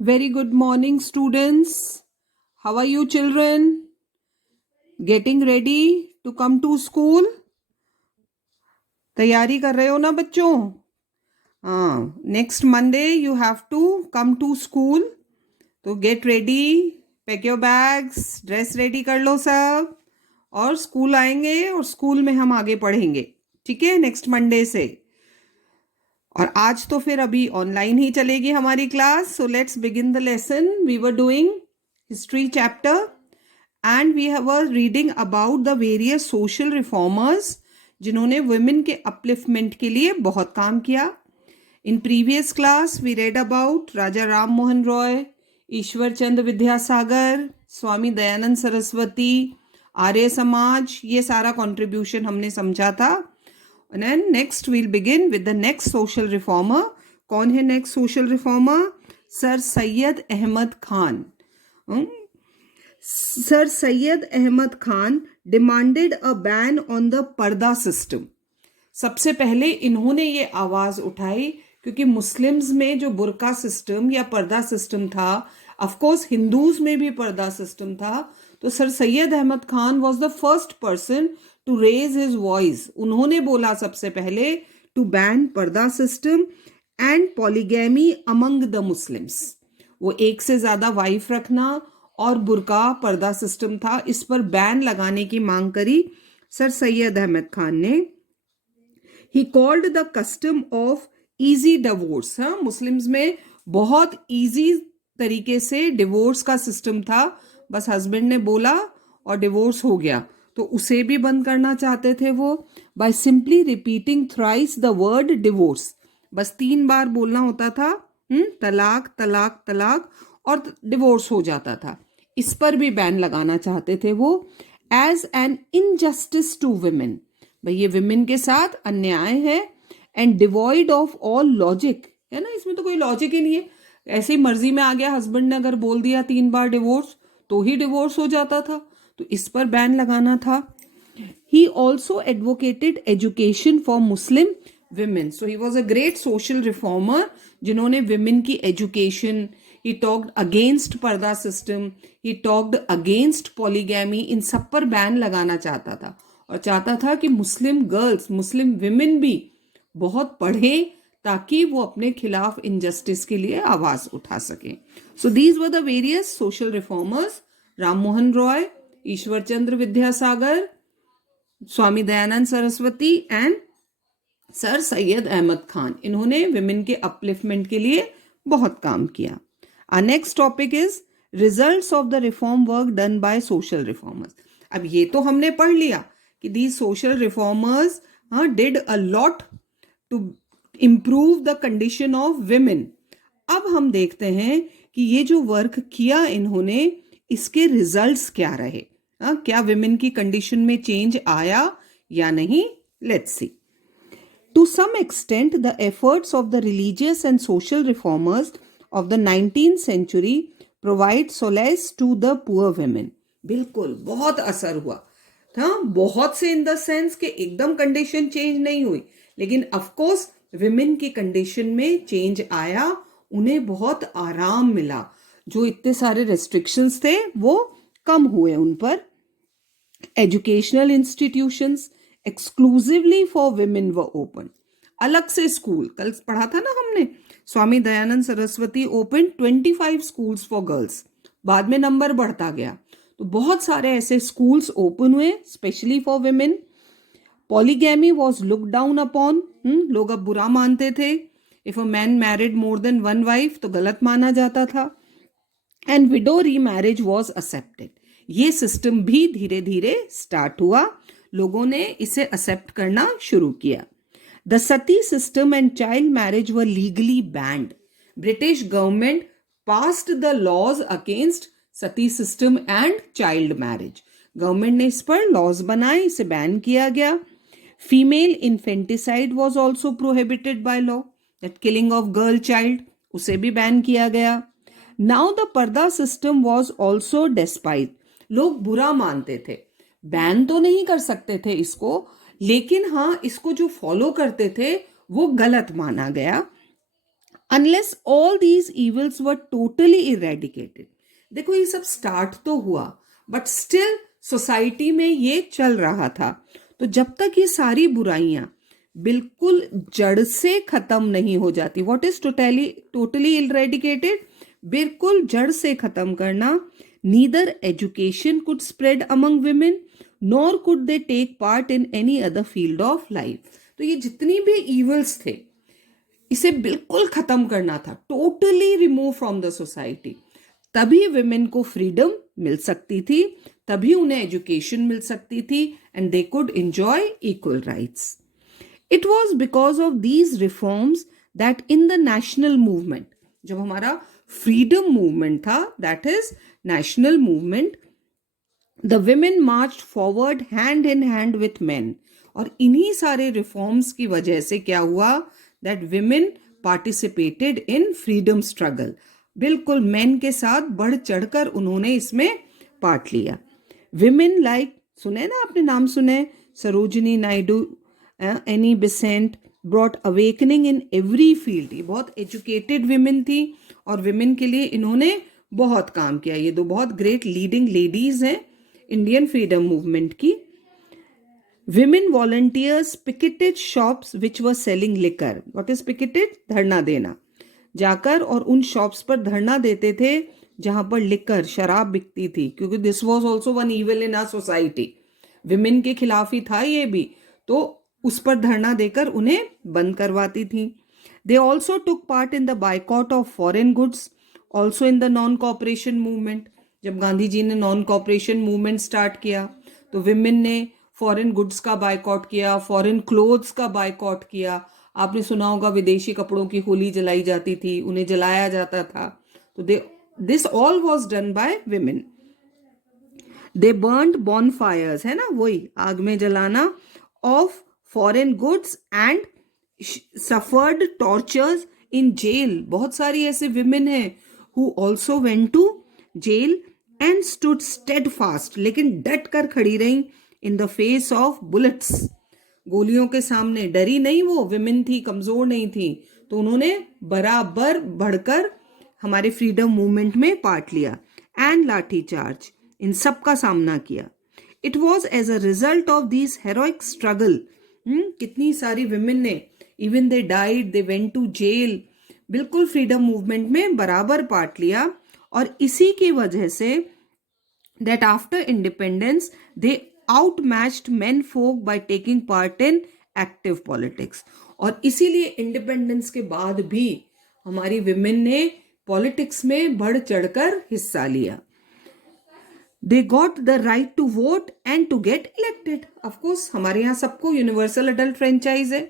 Very good morning, students. How are you, children? Getting ready to come to school? तैयारी कर रहे हो ना बच्चों? हाँ, next Monday you have to come to school. तो get ready, pack your bags, dress ready कर लो सब और स्कूल आएंगे और स्कूल में हम आगे पढ़ेंगे. ठीक है, नेक्स्ट मंडे से. और आज तो फिर अभी ऑनलाइन ही चलेगी हमारी class. So let's begin the lesson. We were doing history chapter and we were reading about the various social reformers जिन्होंने वुमेन के अपलिफ्टमेंट के लिए बहुत काम किया. In previous class we read about Raja Ram Mohan Roy, Ishwar Chandra Vidyasagar, Swami Dayanand Saraswati, Arya Samaj. ये सारा कंट्रीब्यूशन हमने समझा था. And then next we'll begin with the next social reformer. कौन है next social reformer? Sir Syed Ahmad Khan. Sir Syed Ahmad Khan demanded a ban on the purdah system. सबसे पहले इन्होंने ये आवाज उठाई क्योंकि मुस्लिम्स में जो बुरका सिस्टम या पर्दा सिस्टम था, ऑफ कोर्स हिंदूज में भी पर्दा सिस्टम था. तो sir Syed Ahmad Khan was the first person to raise his voice. उन्होंने बोला सबसे पहले to ban purdah system and polygamy among the Muslims. वो एक से ज्यादा वाइफ रखना और बुरका पर्दा सिस्टम था, इस पर बैन लगाने की मांग करी सर सैयद अहमद खान ने. He called the custom of easy divorce. हाँ, मुस्लिम्स में बहुत इजी तरीके से डिवोर्स का सिस्टम था. बस हस्बैंड ने बोला और डिवोर्स हो गया, तो उसे भी बंद करना चाहते थे वो. By simply repeating thrice the word divorce. बस 3 बार बोलना होता था, तलाक तलाक तलाक, और डिवोर्स हो जाता था. इस पर भी बैन लगाना चाहते थे वो. As an injustice to women. भाई ये विमेन के साथ अन्याय है. And devoid of all logic. है ना, इसमें तो कोई लॉजिक ही नहीं है. ऐसे ही मर्जी में आ गया, हस्बैंड ने अगर बोल दिया 3 बार डिवोर्स तो ही डिवोर्स हो जाता था. तो इस पर बैन लगाना था. He also advocated education for Muslim women. So he was a great social reformer जिन्होंने विमेन की education. He talked against purdah system, he talked against polygamy. इन सब पर बैन लगाना चाहता था और चाहता था कि मुस्लिम गर्ल्स, मुस्लिम विमेन भी बहुत पढ़े ताकि वो अपने खिलाफ इनजस्टिस के लिए आवाज उठा सके. So these were the various social reformers. Ram Mohan Roy, Ishwar Chandra Vidyasagar, Swami Dayanand Saraswati and sir Syed Ahmad Khan. इन्होंने विमेन के अपलिफ्टमेंट के लिए बहुत काम किया. Our next topic is results of the reform work done by social reformers. अब ये तो हमने पढ़ लिया कि these social reformers did a lot to improve the condition of women. अब हम देखते हैं कि ये जो वर्क किया इन्होंने, इसके रिजल्ट्स क्या रहे. क्या विमेन की कंडीशन में चेंज आया या नहीं? Let's see. To some extent, the efforts of the religious and social reformers of the 19th century provide solace to the poor women. बिल्कुल बहुत असर हुआ था. बहुत से इन द सेंस के एकदम कंडीशन चेंज नहीं हुई, लेकिन ऑफ कोर्स विमेन की कंडीशन में चेंज आया. उन्हें बहुत आराम मिला. जो इतने सारे रेस्ट्रिक्शंस थे वो कम हुए उन पर. Educational institutions exclusively for women were open. अलग से स्कूल, कल पढ़ा था ना हमने, Swami Dayanand Saraswati open 25 schools for girls. बाद में नंबर बढ़ता गया, तो बहुत सारे ऐसे स्कूल्स ओपन हुए specially for women. Polygamy was look down upon. लोग अब बुरा मानते थे. If a man married more than 1 wife तो गलत माना जाता था. And widow remarriage was accepted. ये सिस्टम भी धीरे धीरे स्टार्ट हुआ. लोगों ने इसे एक्सेप्ट करना शुरू किया. The sati system and child marriage were legally banned. British government passed the laws against sati system and child marriage. Government ने इस पर laws बनाए, इसे बैन किया गया. Female infanticide was also prohibited by law. That killing of girl child, उसे भी ban किया गया. Now the पर्दा system was also despised. लोग बुरा मानते थे. बैन तो नहीं कर सकते थे इसको, लेकिन हाँ, इसको जो फॉलो करते थे वो गलत माना गया. unless all these evils were totally eradicated. देखो ये सब स्टार्ट तो हुआ बट स्टिल सोसाइटी में ये चल रहा था. तो जब तक ये सारी बुराइयां बिल्कुल जड़ से खत्म नहीं हो जाती, व्हाट इज टोटली इरेडिकेटेड, बिल्कुल जड़ से खत्म करना. Neither education could spread among women nor could they take part in any other field of life. तो ये जितनी भी इवल्स थे इसे बिल्कुल खत्म करना था, totally remove from the society. तभी विमेन को फ्रीडम मिल सकती थी, तभी उन्हें एजुकेशन मिल सकती थी and they could enjoy equal rights. It was because of these reforms that in the national movement, जब हमारा फ्रीडम मूवमेंट था, that is national movement, the women marched forward hand in hand with main. और इन्हीं सारे reforms की वजह से क्या हुआ, that women participated in freedom struggle. बिल्कुल मेन के साथ बढ़ चढ़कर उन्होंने इसमें पार्ट लिया. विमेन लाइक, सुने ना आपने नाम सुने, Sarojini Naidu, Annie Besant, brought awakening इन एवरी फील्ड. ये बहुत एजुकेटेड विमेन थी और विमेन के लिए इन्होंने बहुत काम किया. ये दो बहुत ग्रेट लीडिंग लेडीज हैं इंडियन फ्रीडम मूवमेंट की. Women volunteers picketed shops which were selling liquor. What is picketed? धरना देना. जाकर और उन शॉप्स पर धरना देते थे जहां पर लिकर, शराब बिकती थी, क्योंकि this was also one evil in our society. Women के खिलाफ ही था ये भी, तो उस पर धरना देकर उन्हें बंद करवाती थी. They also took part in the boycott of foreign goods, also in the non cooperation movement. जब गांधी जी ने नॉन कॉपरेशन मूवमेंट स्टार्ट किया तो विमेन ने फॉरेन गुड्स का बायकॉट किया, फॉरेन क्लोथ्स का बायकॉट किया. आपने सुना होगा विदेशी कपड़ों की होली जलाई जाती थी, उन्हें जलाया जाता था. तो this all was done by women. They burned bonfires, है ना, वही आग में जलाना, of foreign goods and suffered tortures in jail. बहुत सारी ऐसे विमेन हैं who also went to jail and stood steadfast, लेकिन डट कर खड़ी रही in the face of bullets. गोलियों के सामने डरी नहीं, वो विमेन थी, कमजोर नहीं थी, तो उन्होंने बराबर बढ़कर हमारे फ्रीडम मूवमेंट में पार्ट लिया. एंड लाठी चार्ज, इन सब का सामना किया. It was as a result of this heroic struggle. कितनी सारी विमेन ने, even they died, they went to jail, बिल्कुल फ्रीडम मूवमेंट में बराबर पार्ट लिया. और इसी की वजह से that after independence they outmatched men folk by taking part in active politics. और इसीलिए इंडिपेंडेंस के बाद भी हमारी विमेन ने पॉलिटिक्स में बढ़ चढ़कर हिस्सा लिया. They got the right to vote and to get elected. Of course हमारे यहाँ सबको यूनिवर्सल अडल्ट फ्रेंचाइज है,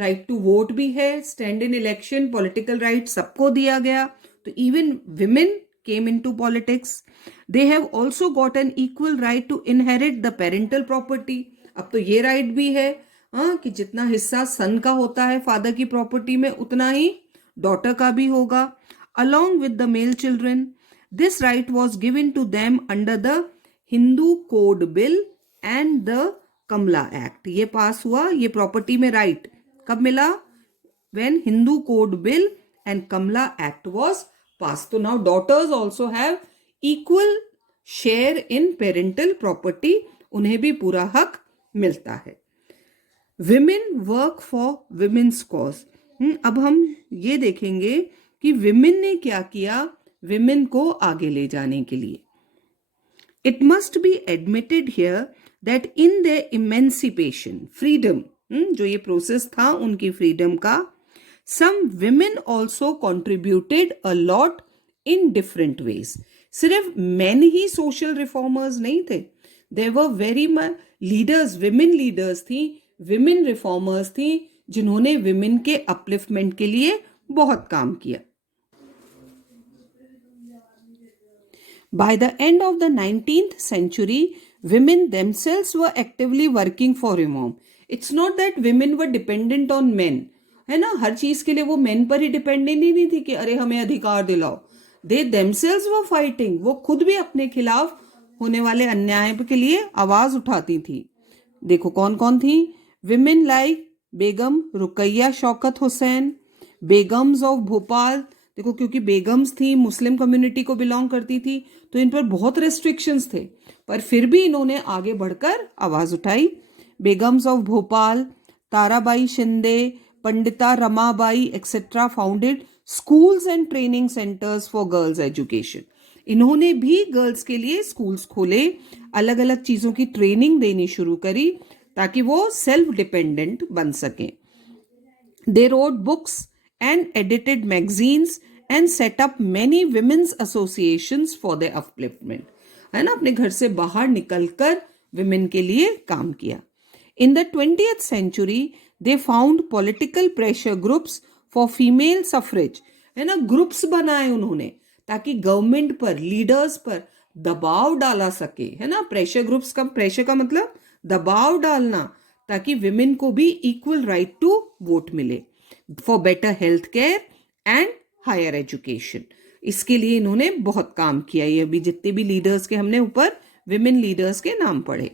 राइट टू वोट भी है, stand in election, political right सबको दिया गया. तो even women came into politics. They have also got an equal right to inherit the parental property. अब तो ये राइट भी है कि जितना हिस्सा सन का होता है फादर की प्रॉपर्टी में, उतना ही डॉटर का भी होगा. Along with the male children, this right was given to them under the Hindu Code Bill and the Kamla Act. ये पास हुआ, ये प्रॉपर्टी में राइट कब मिला? When Hindu Code Bill and Kamla Act was passed. So now daughters also have equal share in parental property. उन्हें भी पूरा हक मिलता है. Women work for women's cause. अब हम ये देखेंगे कि women ने क्या किया women को आगे ले जाने के लिए. It must be admitted here that in their emancipation, freedom, जो ये प्रोसेस था उनकी फ्रीडम का, some women also contributed a lot in different ways. सिर्फ men ही social reformers नहीं थे. There were very much leaders, women leaders थी, women reformers थी, जिन्होंने women के upliftment के लिए बहुत काम किया. By the end of the 19th century, women themselves were actively working for reform. It's not that women were dependent on men. है ना, हर चीज के लिए वो मेन पर ही डिपेंडेंट ही नहीं थी कि अरे हमें अधिकार दिलाओ. They themselves were fighting. वो खुद भी अपने खिलाफ होने वाले अन्याय के लिए आवाज उठाती थी. देखो कौन कौन थी. Women like Begum Rukaiya Shaukat Hussain, Begums of Bhopal, देखो क्योंकि बेगम्स थी, मुस्लिम कम्युनिटी को बिलोंग करती थी, तो इन पर बहुत रेस्ट्रिक्शंस थे, पर फिर भी इन्होंने आगे बढ़कर आवाज उठाई। Begums of Bhopal, Tarabai Shinde, Pandita Ramabai etcetera founded schools and training centres for girls education. इन्होंने भी गर्ल्स के लिए स्कूल्स खोले, अलग अलग चीजों की ट्रेनिंग देनी शुरू करी ताकि वो सेल्फ डिपेंडेंट बन सकें। They wrote books and edited magazines and set up many women's associations for their upliftment. है ना, अपने घर से बाहर निकलकर विमेन के लिए काम किया। In the 20th century, they found political pressure groups for female suffrage. है ना, ग्रुप्स बनाए उन्होंने ताकि गवर्नमेंट पर, लीडर्स पर दबाव डाला सके। है ना, प्रेशर ग्रुप्स का, प्रेशर का मतलब दबाव डालना, ताकि विमेन को भी इक्वल राइट टू वोट मिले, for better health care and higher education. इसके लिए इन्होंने बहुत काम किया। ये अभी जितने भी लीडर्स के हमने ऊपर विमेन लीडर्स के नाम पढ़े।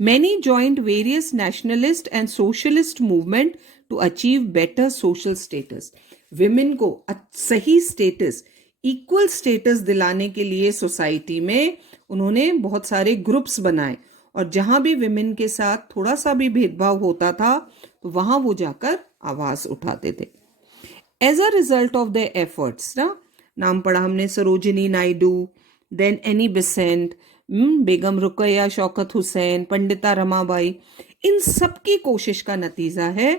Many joint various nationalist and socialist movement to achieve better social status. Women को सही स्टेटस, इक्वल स्टेटस दिलाने के लिए सोसाइटी में उन्होंने बहुत सारे ग्रुप्स बनाए, और जहां भी विमेन के साथ थोड़ा सा भी भेदभाव होता था तो वहां वो जाकर आवाज उठाते थे। As a result of the efforts ना, नाम पढ़ा हमने Sarojini Naidu, then Annie Besant, Begum Rukaiya Shaukat Hussain, Pandita Ramabai, इन सब की कोशिश का नतीजा है,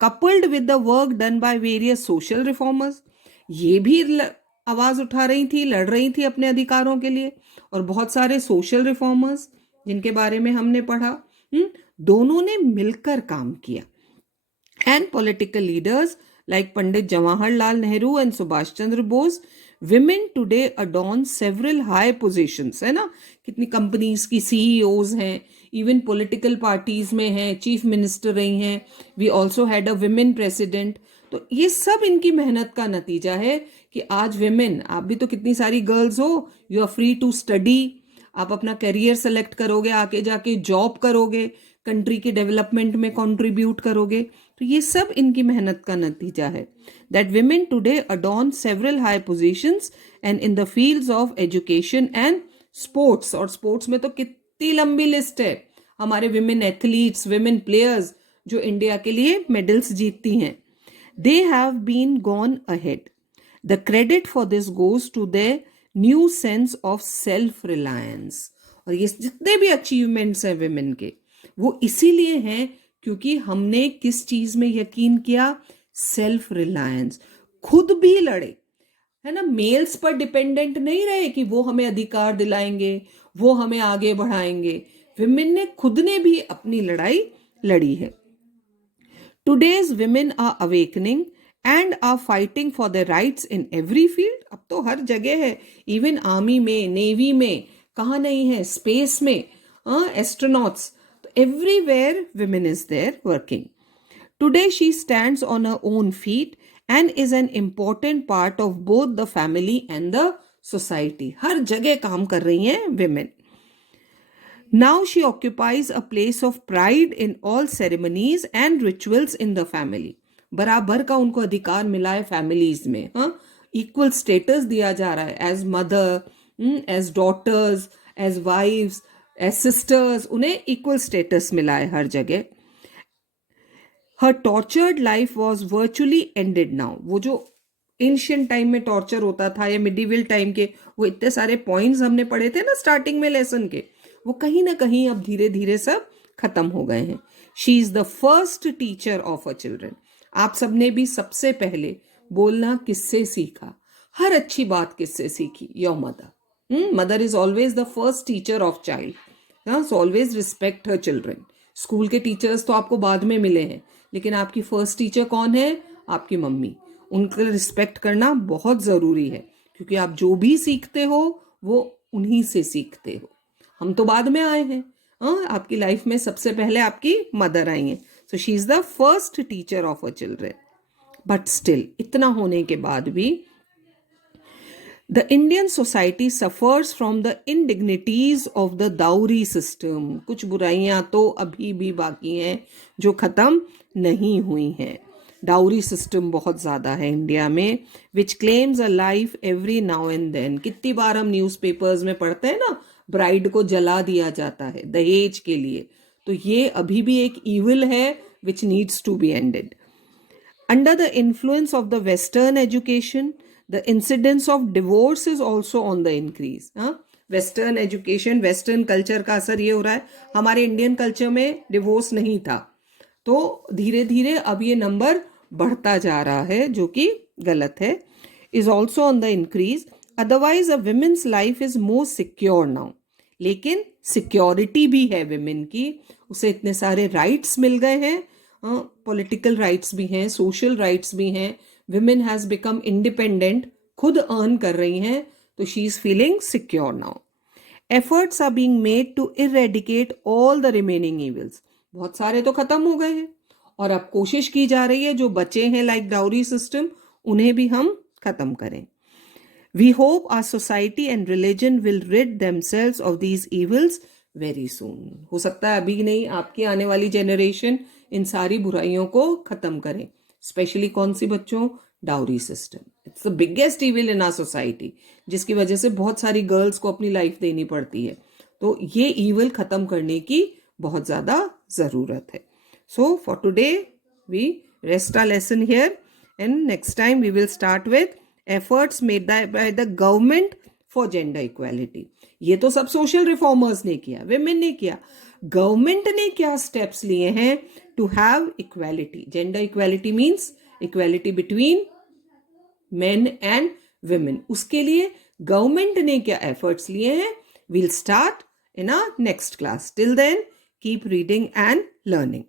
coupled with the work done by various social reformers. ये भी आवाज उठा रही थी, लड़ रही थी अपने अधिकारों के लिए, और बहुत सारे सोशल रिफॉर्मर्स जिनके बारे में हमने पढ़ा, दोनों ने मिलकर काम किया। And political leaders like Pandit Jawaharlal Nehru and Subhash Chandra Bose. Women today adorn several high positions. है ना, कितनी कंपनीज की सीईओज हैं, इवन पॉलिटिकल पार्टीज में हैं, चीफ मिनिस्टर रही हैं। We also had a women president. तो ये सब इनकी मेहनत का नतीजा है कि आज विमेन, आप भी तो कितनी सारी गर्ल्स हो, you are free to study, आप अपना करियर सेलेक्ट करोगे, आके जाके जॉब करोगे, कंट्री के डेवलपमेंट में कंट्रीब्यूट करोगे। तो ये सब इनकी मेहनत का नतीजा है। That women today adorn several high positions and in the fields of education and sports. और स्पोर्ट्स में तो कितनी लंबी लिस्ट है, हमारे विमेन एथलीट्स, विमेन प्लेयर्स जो इंडिया के लिए मेडल्स जीतती हैं। They have been gone ahead. The credit for this goes to their new sense of self reliance. और ये जितने भी अचीवमेंट्स हैं विमेन के, वो इसीलिए हैं क्योंकि हमने किस चीज में यकीन किया, सेल्फ रिलायंस। खुद भी लड़े, है ना, मेल्स पर डिपेंडेंट नहीं रहे कि वो हमें अधिकार दिलाएंगे, वो हमें आगे बढ़ाएंगे। विमेन ने खुद ने भी अपनी लड़ाई लड़ी है। Today's women are awakening and are fighting for the rights in every field. अब तो हर जगह है, इवन आर्मी में, नेवी में, कहाँ नहीं है, स्पेस में, एस्ट्रोनॉट्स, तो everywhere women is there working. Today she stands on her own feet and is an important part of both the family and the society. हर जगह काम कर रही हैं women. Now she occupies a place of pride in all ceremonies and rituals in the family. बराबर का उनको अधिकार मिला है फैमिलीज में, हाँ, इक्वल स्टेटस दिया जा रहा है, as mother, as daughters, as wives, as sisters, उन्हें इक्वल स्टेटस मिला है हर जगह। Her tortured life was virtually ended now. वो जो एंशियंट टाइम में टॉर्चर होता था या मिडिवल टाइम के, वो इतने सारे पॉइंट्स हमने पढ़े थे ना स्टार्टिंग में लेसन के, वो कहीं ना कहीं अब धीरे धीरे सब खत्म हो गए हैं। She is the first teacher of a children. आप सबने भी सबसे पहले बोलना किससे सीखा? हर अच्छी बात किससे सीखी? Your mother. Mother is always the first teacher of child. So always respect her children. School के टीचर्स तो आपको बाद में मिले हैं, लेकिन आपकी फर्स्ट टीचर कौन है? आपकी मम्मी। उनका रिस्पेक्ट करना बहुत जरूरी है, क्योंकि आप जो भी सीखते हो वो उन्हीं से सीखते हो। हम तो बाद में आए हैं, आपकी लाइफ में सबसे पहले आपकी मदर आई हैं। So she is the first teacher of a children. But still, इतना होने के बाद भी the Indian society suffers from the indignities of the dowry system. कुछ बुराइयां तो अभी भी बाकी हैं जो खत्म नहीं हुई हैं। डाउरी सिस्टम बहुत ज़्यादा है इंडिया में, which claims a life every now and then. कितनी बार हम न्यूज़पेपर्स में पढ़ते हैं ना, ब्राइड को जला दिया जाता है दहेज के लिए. तो ये अभी भी एक ईविल है which needs to be ended. Under the influence of the Western education, the incidence of divorce is also on the increase. Western education, western culture का असर ये हो रहा है. हमारे इंडियन कल्चर में डिवोर्स नहीं था, तो धीरे धीरे अब ये नंबर बढ़ता जा रहा है, जो कि गलत है. Is also on the increase. Otherwise a women's life is more secure now. लेकिन सिक्योरिटी भी है विमेन की, उसे इतने सारे राइट्स मिल गए हैं, पॉलिटिकल राइट्स भी हैं, सोशल राइट्स भी हैं. विमेन हैज बिकम इंडिपेंडेंट, खुद अर्न कर रही हैं, तो she is feeling secure now. Efforts are being made to eradicate all the remaining evils. बहुत सारे तो खत्म हो गए हैं, और अब कोशिश की जा रही है जो बचे हैं लाइक डाउरी सिस्टम, उन्हें भी हम खत्म करें. We hope our society and religion will rid themselves of these evils very soon. हो सकता है अभी नहीं, आपकी आने वाली जनरेशन इन सारी बुराइयों को खत्म करें. स्पेशली कौन सी बच्चों? Dowry system. It's the biggest evil in our society, जिसकी वजह से बहुत सारी गर्ल्स को अपनी लाइफ देनी पड़ती है. तो ये इविल खत्म करने की बहुत ज़्यादा ज़रूरत है. So for today we rest our lesson here, and next time we will start with efforts made by the government for gender equality. ये तो सब सोशल रिफॉर्मर्स ने किया, विमेन ने किया. गवर्नमेंट ने क्या स्टेप्स लिए हैं to have equality? Gender equality means equality between men and women. उसके लिए गवर्नमेंट ने क्या एफर्ट्स लिए हैं? We'll start in our next class. Till then keep reading and learning.